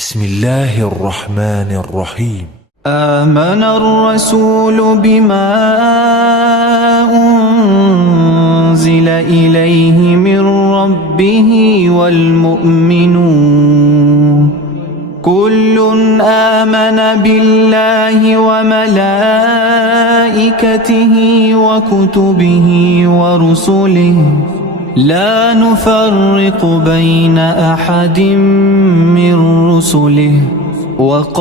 بسم الله الرحمن الرحيم. آمن الرسول بما أنزل إليه من ربه والمؤمنون كل آمن بالله وملائكته وكتبه ورسله لا نفرق بين أحد من رسله